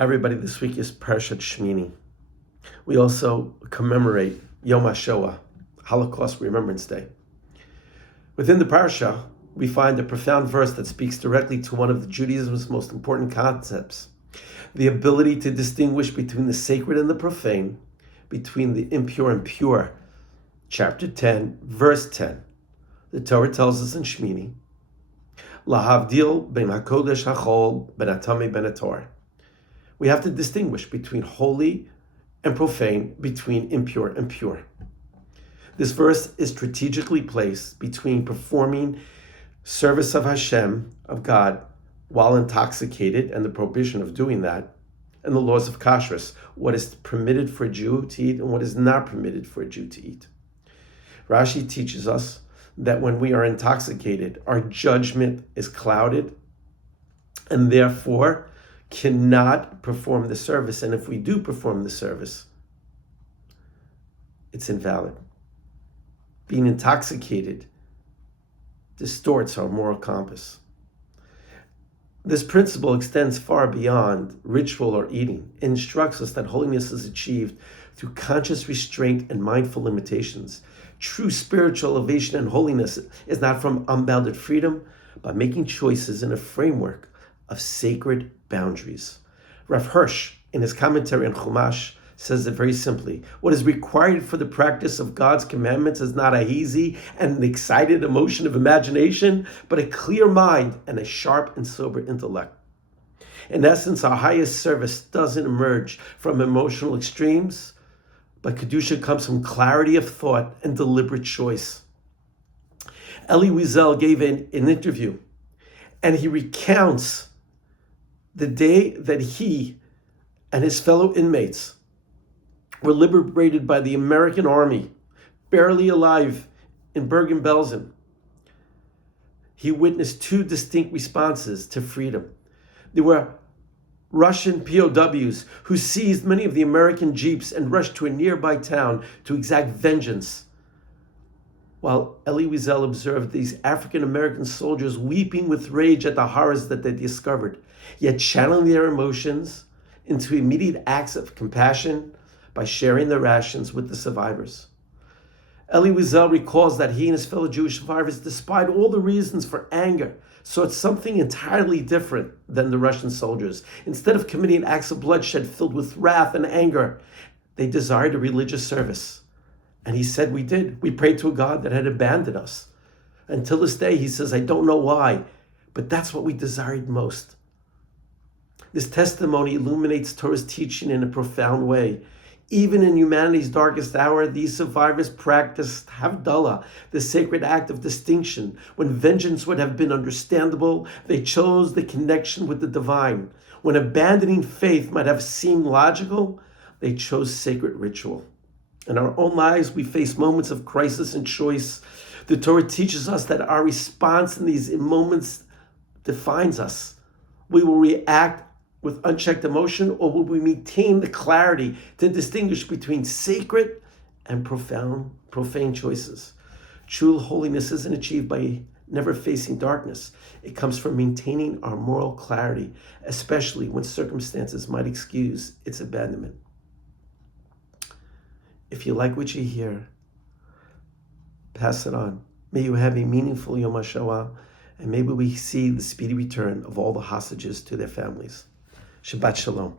Hi everybody, this week is Parashat Shmini. We also commemorate Yom HaShoah, Holocaust Remembrance Day. Within the parasha, we find a profound verse that speaks directly to one of Judaism's most important concepts, the ability to distinguish between the sacred and the profane, between the impure and pure. Chapter 10, verse 10. The Torah tells us in Shmini, Lahavdil ben HaKodesh HaChol ben HaTamei ben HaTorah. We have to distinguish between holy and profane, between impure and pure. This verse is strategically placed between performing service of Hashem, of God, while intoxicated, and the prohibition of doing that, and the laws of kashrus, what is permitted for a Jew to eat and what is not permitted for a Jew to eat. Rashi teaches us that when we are intoxicated, our judgment is clouded, and therefore cannot perform the service. And if we do perform the service, it's invalid. Being intoxicated distorts our moral compass. This principle extends far beyond ritual or eating. It instructs us that holiness is achieved through conscious restraint and mindful limitations. True spiritual elevation and holiness is not from unbounded freedom, but making choices in a framework of sacred boundaries. Rav Hirsch, in his commentary on Chumash, says it very simply. What is required for the practice of God's commandments is not a hazy and an excited emotion of imagination, but a clear mind and a sharp and sober intellect. In essence, our highest service doesn't emerge from emotional extremes, but Kedusha comes from clarity of thought and deliberate choice. Elie Wiesel gave an interview, and he recounts the day that he and his fellow inmates were liberated by the American army, barely alive, in Bergen-Belsen. He witnessed two distinct responses to freedom. There were Russian POWs who seized many of the American jeeps and rushed to a nearby town to exact vengeance, while Elie Wiesel observed these African-American soldiers weeping with rage at the horrors that they discovered, yet channeling their emotions into immediate acts of compassion by sharing their rations with the survivors. Elie Wiesel recalls that he and his fellow Jewish survivors, despite all the reasons for anger, saw something entirely different than the Russian soldiers. Instead of committing acts of bloodshed filled with wrath and anger, they desired a religious service. And he said, we did. We prayed to a God that had abandoned us. Until this day, he says, I don't know why, but that's what we desired most. This testimony illuminates Torah's teaching in a profound way. Even in humanity's darkest hour, these survivors practiced Havdalah, the sacred act of distinction. When vengeance would have been understandable, they chose the connection with the divine. When abandoning faith might have seemed logical, they chose sacred ritual. In our own lives, we face moments of crisis and choice. The Torah teaches us that our response in these moments defines us. We will react with unchecked emotion, or will we maintain the clarity to distinguish between sacred and profane choices? True holiness isn't achieved by never facing darkness. It comes from maintaining our moral clarity, especially when circumstances might excuse its abandonment. If you like what you hear, pass it on. May you have a meaningful Yom HaShoah, and maybe we see the speedy return of all the hostages to their families. Shabbat Shalom.